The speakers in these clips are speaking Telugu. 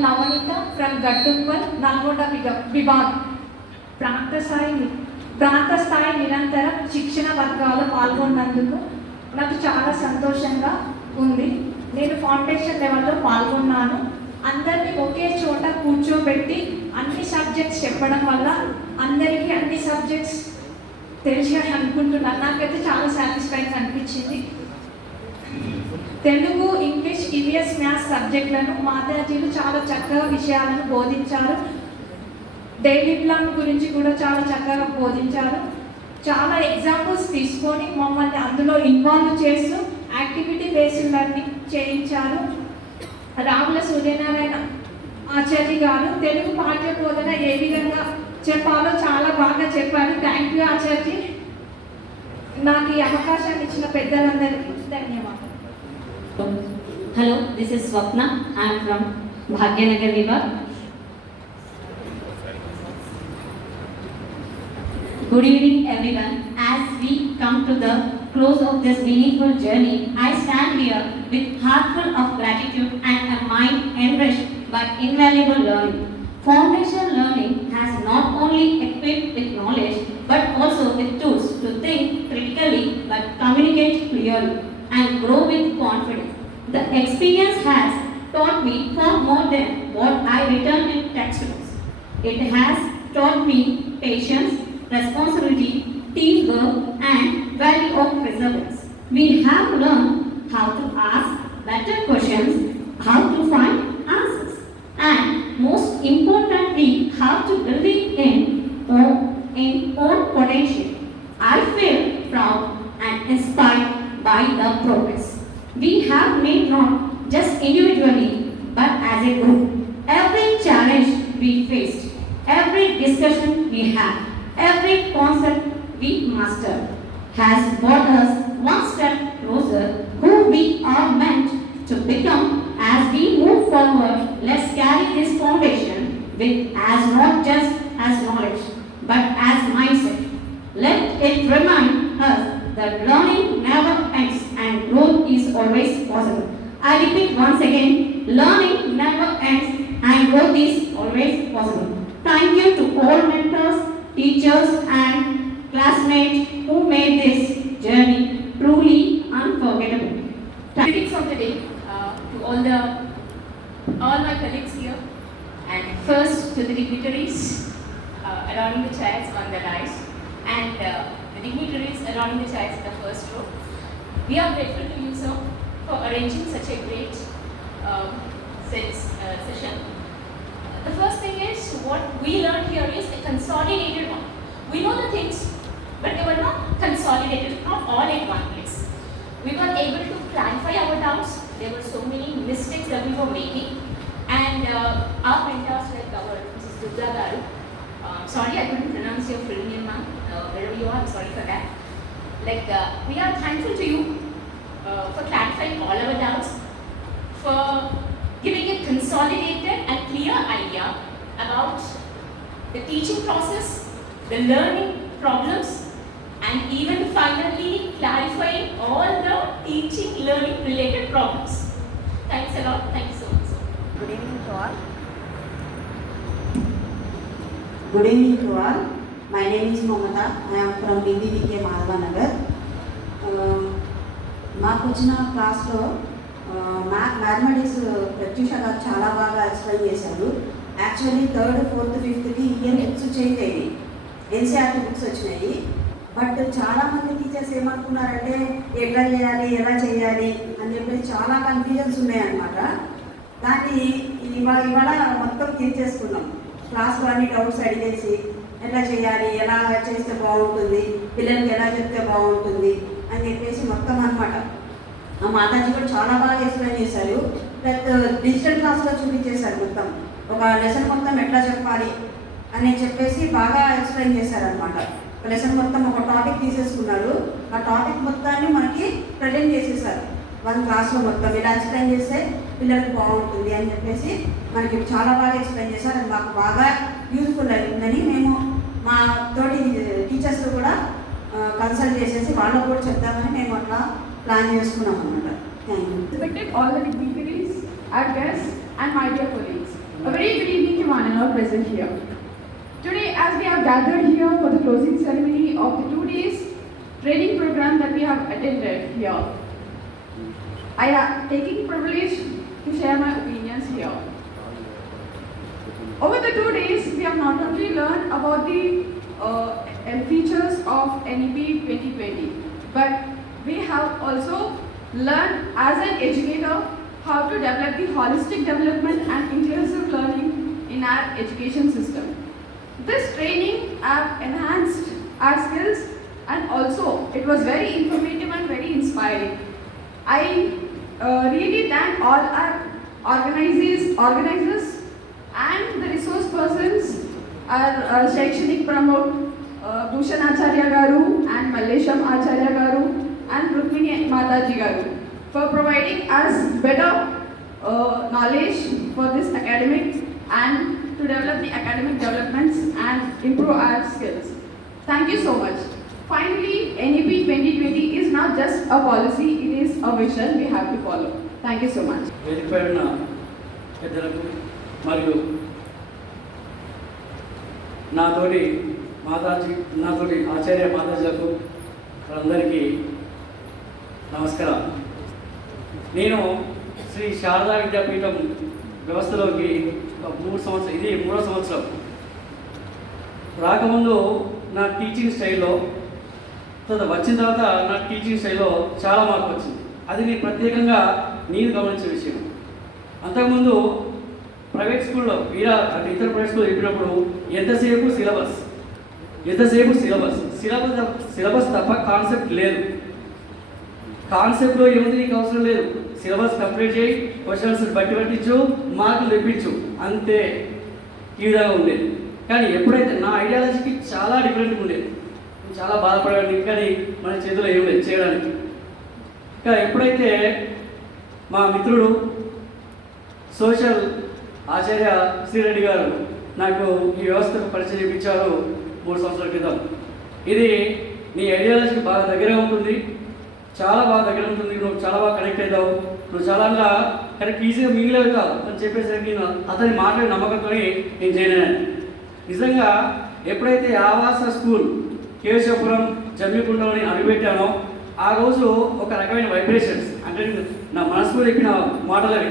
Navanita from Gattukkal, Nalgonda Vibhag. ప్రాంత స్థాయి నిరంతర శిక్షణ వర్గాలు పాల్గొన్నందుకు నాకు చాలా సంతోషంగా ఉంది. నేను ఫౌండేషన్ లెవెల్లో పాల్గొన్నాను. అందరినీ ఒకే చోట కూర్చోబెట్టి అన్ని సబ్జెక్ట్స్ చెప్పడం వల్ల అందరికీ అన్ని సబ్జెక్ట్స్ తెలిసాయని అనుకుంటున్నాను. నాకైతే చాలా సాటిస్ఫైయింగ్ అనిపించింది. తెలుగు, ఇంగ్లీష్, ఈవీఎస్, మ్యాథ్స్ సబ్జెక్టులను మాతాజీలు చాలా చక్కగా విషయాలను బోధించారు. డైలీ ప్లాన్ గురించి కూడా చాలా చక్కగా బోధించారు. చాలా ఎగ్జాంపుల్స్ తీసుకొని మమ్మల్ని అందులో ఇన్వాల్వ్ చేస్తూ యాక్టివిటీ బేస్డ్ లెర్నింగ్ చేయించారు. రావుల సూర్యనారాయణ ఆచార్య గారు తెలుగు పాఠ్య బోధన ఏ విధంగా చెప్పాలో చాలా బాగా చెప్పారు. థ్యాంక్ యూ ఆచార్య. నాకు ఈ అవకాశాన్ని ఇచ్చిన పెద్దలందరికీ ధన్యవాదాలు. Hello, this is Swapna. I am from Bhagyanagar Vibhag. Good evening everyone. As we come to the close of this meaningful journey, I stand here with heart full of gratitude and a mind enriched by invaluable learning. Foundation learning has not only equipped with knowledge but also with tools to think critically but communicate clearly and grow with confidence. The experience has taught me far more than what I returned in textbooks. It has taught me patience, responsibility, teamwork, and value of perseverance. We have learned how to ask better questions, how to find answers, and most importantly, how to believe in own potential. I feel proud and inspired by the progress we have made, not just individually but as a group. Every challenge we faced, every discussion we had, every concept we mastered has brought us one step closer who we are meant to become. As we move forward, let's carry this foundation with as not just as knowledge but as mindset. Let it remind us that learning never ends and growth is always possible. I repeat once again, learning never ends and growth is always possible. Thank you to all mentors, teachers and classmates who made this journey truly unforgettable. Greetings of the day to all my colleagues here, and first to the dignitaries adorning the chairs on the dais, and the dignitaries adorning the chairs in the first row. We are grateful to you, sir, for arranging such a great session. The first thing is, what we learned here is a consolidated one. We know the things, but they were not consolidated, not all in one place. We were able to clarify our doubts. There were so many mistakes that we were making, and our mentors like our Mrs. Durga Garu. Sorry, I couldn't pronounce your full name, ma'am. Wherever you are, I'm sorry for that. We are thankful to you for clarifying all our doubts, for giving a consolidated and clear idea about the teaching process, the learning problems, and even finally clarifying all the teaching learning related problems. Thanks a lot. Thank you so much. Good evening to all. Good evening to all. My name is Mamata. I am from BBVK Madhavanagar. మాకు వచ్చిన క్లాస్లో మ్యాథమెటిక్స్ ప్రత్యూష గారు చాలా బాగా ఎక్స్ప్లెయిన్ చేశారు. Actually 3rd, 4th, 5th year books change అయ్యాయి, ఎన్సీఆర్టీ బుక్స్ వచ్చినాయి. బట్ చాలామంది టీచర్స్ ఏమనుకున్నారంటే ఎట్లా చేయాలి, ఎలా చేయాలి అని చెప్పేసి చాలా కన్ఫ్యూజన్స్ ఉన్నాయన్నమాట. దాన్ని ఇవాళ మొత్తం క్లియర్ చేసుకున్నాం. క్లాస్లో అన్ని డౌట్స్ అడిగేసి ఎలా చేయాలి, ఎలా చేస్తే బాగుంటుంది, పిల్లలకి ఎలా చెప్తే బాగుంటుంది అని చెప్పేసి మొత్తం అనమాట. ఆ మాతాజీ కూడా చాలా బాగా ఎక్స్ప్లెయిన్ చేశారు. ప్లస్ డిజిటల్ క్లాస్లో చూపించేశారు. మొత్తం ఒక లెసన్ మొత్తం ఎట్లా చెప్పాలి అని చెప్పేసి బాగా ఎక్స్ప్లెయిన్ చేశారనమాట. లెసన్ మొత్తం ఒక టాపిక్ తీసేసుకున్నారు. ఆ టాపిక్ మొత్తాన్ని మనకి ప్రజెంట్ చేసేసారు. 1 క్లాస్లో మొత్తం ఇలా ఎక్స్ప్లెయిన్ చేస్తే పిల్లలకు బాగుంటుంది అని చెప్పేసి మనకి చాలా బాగా ఎక్స్ప్లెయిన్ చేశారు. అది మాకు బాగా యూజ్ఫుల్ అయిందని మేము మా తోటి టీచర్స్ కూడా కన్సల్ట్ చేసేసి వాళ్ళకు కూడా చెప్తామని మేము అట్లా ప్లాన్ చేసుకున్నాం అన్నమాట. Thank you. Respected all the dignitaries, our guests and my dear colleagues. all present here. Today, as we have gathered here for the closing ceremony of the 2 days training program that we have attended here, I am taking privilege to share my opinions here. Over the 2 days, we have not only learned about the features of NEP 2020, but we have also learned as an educator how to develop the holistic development and inclusive learning in our education system. This training have enhanced our skills, and also it was very informative and very inspiring. I really thank all our organizers and the resource persons, our Shakshanik Pramod, Bhushan Acharya Garu and Mallesham Acharya Garu and Rukmini Mataji Garu for providing us better knowledge for this academic and to develop the academic developments and improve our skills. Thank you so much. Finally, NEP 2020 is not just a policy, it is a vision we have to follow. Thank you so much. వేదికపైన పెద్దలకు మరియు నాతోటి ఆచార్య మాతాజీలకు అందరికీ నమస్కారం. నేను శ్రీ శారదా విద్యాపీఠం వ్యవస్థలోకి 3 సంవత్సరం, ఇది 3వ సంవత్సరం. రాకముందు నా టీచింగ్ స్టైల్లో, వచ్చిన తర్వాత నా టీచింగ్ స్టైల్లో చాలా మార్పు వచ్చింది. అది నేను ప్రత్యేకంగా గమనించే విషయం. అంతకుముందు ప్రైవేట్ స్కూల్లో ఇతర ప్రైవేట్ స్కూల్లో చెప్పినప్పుడు ఎంతసేపు సిలబస్ తప్ప కాన్సెప్ట్ లేదు. కాన్సెప్ట్లో ఏముంది, నీకు అవసరం లేదు, సిలబస్ కంప్లీట్ చేయి, క్వశ్చన్స్ పట్టించు, మార్కులు తెప్పించు, అంతే. ఈ విధంగా ఉండేది. కానీ ఎప్పుడైతే నా ఐడియాలజీకి చాలా డిఫరెంట్గా ఉండేది, చాలా బాధపడేవాడిని, కానీ మన చేతిలో ఏం లేదు చేయడానికి. ఇంకా ఎప్పుడైతే మా మిత్రుడు సోషల్ ఆచార్య శ్రీరెడ్డి గారు నాకు ఈ వ్యవస్థకు పరిచయం ఇప్పించారు 3 సంవత్సరాల క్రితం. ఇది నీ ఐడియాలజీకి బాగా దగ్గరగా ఉంటుంది, చాలా బాగా దగ్గర ఉంటుంది, నువ్వు చాలా బాగా కనెక్ట్ అవుతావు, నువ్వు చాలా కరెక్ట్ ఈజీగా మిగిలేవు కాదు అని చెప్పేసరికి నేను అతని మాట్లాడే నమ్మకంతో నేను చేయలేను. నిజంగా ఎప్పుడైతే ఆవాస స్కూల్ కేశవపురం జమ్మికుంటలోని అడుగుపెట్టానో ఆ రోజు ఒక రకమైన వైబ్రేషన్స్, అంటే నా మనసులో చెప్పిన మాటలవి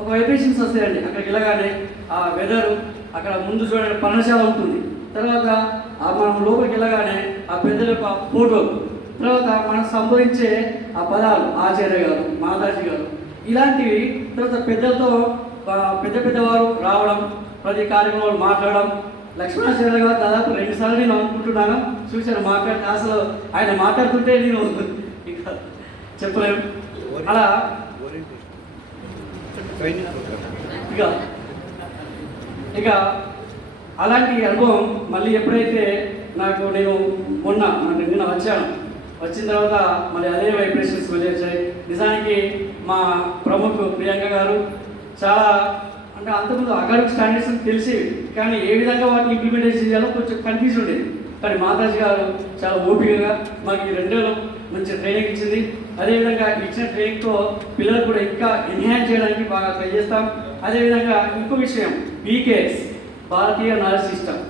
ఒక వైబ్రేషన్స్ వస్తాయండి. అక్కడికి వెళ్ళగానే ఆ వెదరు, అక్కడ ముందు చూడండి పర్ణశాల ఉంటుంది, తర్వాత మనం లోపలికి వెళ్ళగానే ఆ పెద్దల యొక్క ఫోటోలు, తర్వాత మనం సంబోధించే ఆ పదాలు, ఆచార్య గారు, మాతాజీ గారు, ఇలాంటివి. తర్వాత పెద్దలతో పెద్దవారు రావడం, ప్రతి కార్యక్రమంలో మాట్లాడడం. లక్ష్మణాచార్య గారు దాదాపు 2 సార్లు నేను అనుకుంటున్నాను చూశాను మాట్లాడితే, అసలు ఆయన మాట్లాడుతుంటే నేను ఇక చెప్పలేము. అలా ఇక అలాంటి అనుభవం మళ్ళీ ఎప్పుడైతే నేను నిన్న వచ్చిన తర్వాత మళ్ళీ అదే వైబ్రేషన్స్ మళ్ళీ వచ్చాయి. నిజానికి మా ప్రముఖ ప్రియాంక గారు చాలా, అంటే అంతకుముందు అకాడమిక్ స్టాండర్డ్స్ తెలిసేవి, కానీ ఏ విధంగా వాటిని ఇంప్లిమెంటేషన్ చేయాలో కొంచెం కన్ఫ్యూజ్ ఉండేది. కానీ మాతాజీ గారు చాలా ఓపికగా మాకు ఈ 2 నెలలు మంచి ట్రైనింగ్ ఇచ్చింది. అదేవిధంగా ఇచ్చిన ట్రైనింగ్తో పిల్లలు కూడా ఇంకా ఎన్హాన్స్ చేయడానికి బాగా ట్రై చేస్తాం. అదేవిధంగా ఇంకో విషయం, పీకేఎస్ భారతీయ నాలెడ్జ్ సిస్టమ్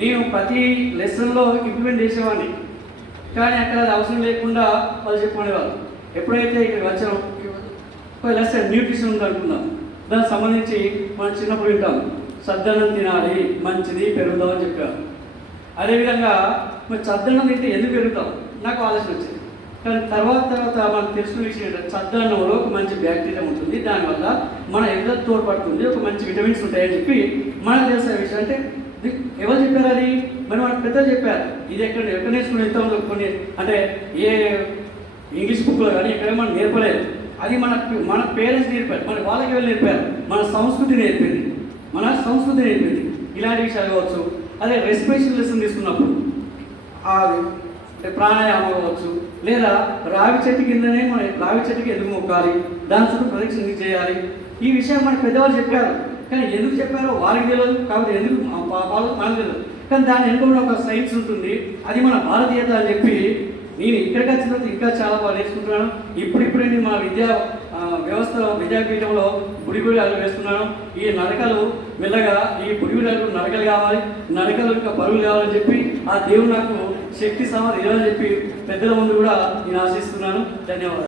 నేను ప్రతి లెసన్లో ఇంప్లిమెంట్ చేసేవాడిని, కానీ అక్కడ అది అవసరం లేకుండా వాళ్ళు చెప్పుకునేవాళ్ళు. ఎప్పుడైతే ఇక్కడికి వచ్చామో ఒక లెసన్ న్యూట్రిషన్ ఉందనుకున్నాం, దానికి సంబంధించి మనం చిన్నప్పుడు వింటాం, సద్దన్నం తినాలి మంచిది పెరుగుతాం అని చెప్పారు. అదేవిధంగా మరి సద్దన్నం తింటే ఎందుకు పెరుగుతాం నాకు ఆలోచన వచ్చింది. కానీ తర్వాత మనకు తెలిసిన విషయం ఏంటంటే సద్దన్నంలో ఒక మంచి బ్యాక్టీరియా ఉంటుంది, దానివల్ల మన ఎదురు తోడ్పడుతుంది, ఒక మంచి విటమిన్స్ ఉంటాయని చెప్పి మనకు తెలిసిన విషయం. అంటే ఎవరు చెప్పారు అది? మరి మన పెద్దలు చెప్పారు. ఇది ఎక్కడ నేర్చుకుని వెళ్తాం కొన్ని, అంటే ఏ ఇంగ్లీష్ బుక్లో కానీ ఎక్కడ మనం నేర్పలేదు. అది మన పేరెంట్స్ నేర్పారు, మన వాళ్ళకి వెళ్ళి నేర్పారు, మన సంస్కృతి నేర్పింది. ఇలాంటి విషయాలు కావచ్చు. అదే రెస్పిరేషన్ లెసన్ తీసుకున్నప్పుడు అది ప్రాణాయామం కావచ్చు, లేదా రావి చెట్టు కిందనే మనం రావి చెట్టుకి ఎందుకు మొక్కాలి, దాని చుట్టూ ప్రదక్షిణ చేయాలి, ఈ విషయం మన పెద్దవాళ్ళు చెప్పారు. కానీ ఎందుకు చెప్పారో వారికి తెలియదు, కాబట్టి ఎందుకు మనకు తెలియదు. కానీ దాని వెనుక ఒక సైన్స్ ఉంటుంది, అది మన భారతీయత అని చెప్పి నేను ఇక్కడికి వచ్చిన తర్వాత ఇంకా చాలా బాగా నేర్చుకుంటున్నాను. ఇప్పుడే నేను మా వ్యవస్థ విద్యాపీఠంలో బుడిబుడి అడుగు వేస్తున్నాను. ఈ నడకలు మెల్లగా ఈ బుడిబుడి అడుగు నడకలు కావాలి, నడకలు ఇంకా పరుగులు కావాలని చెప్పి ఆ దేవుడు నాకు శక్తి సామర్థ్యం ఇవ్వాలని చెప్పి పెద్దల ముందు కూడా నేను ఆశిస్తున్నాను. ధన్యవాదాలు.